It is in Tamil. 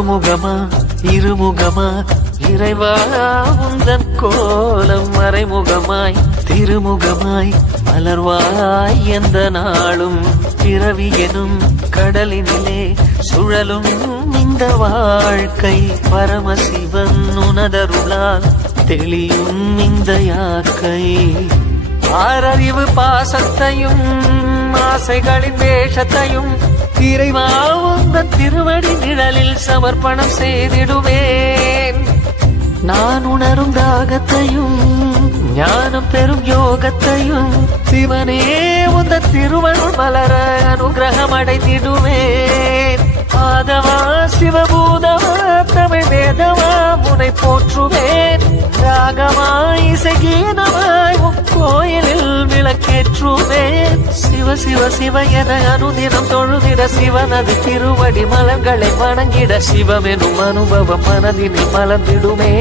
ஒருமுகமா இருமுகமா இறைவா உந்தன் கோலம் மறைமுகமாய் திருமுகமாய் மலர்வாய் எந்த நாளும் பிறவி எனும் கடலினிலே சுழலும் இந்த வாழ்க்கை பரமசிவன் உனதருளால் தெளியும் இந்த யாக்கை ஆறறிவு பாசத்தையும் ஆசைகளின் வேஷத்தையும் இறைவா உந்தன் திருவடி நிழலில் சமர்ப்பணம் செய்திடுவேன் நான் உணரும் தாகத்தையும் ஞானம் பெறும் யோகத்தையும் சிவனே உந்தன் திருவருள் மலர அனுகிரகம் அடைந்திடுவேன் ஆதவா சிவபூதவா தமிழ் வேதவா முனை போற்றுவேன் ராகமாய் இசைகீனமாய் கோயிலில் விளக்கேற்றுவேன் சிவ சிவ சிவ என அனுதினம் தொழுதிட சிவனது திருவடி மலர்களை வணங்கிட சிவமெனும் அனுபவம் மனதினில் மலர்ந்திடுமே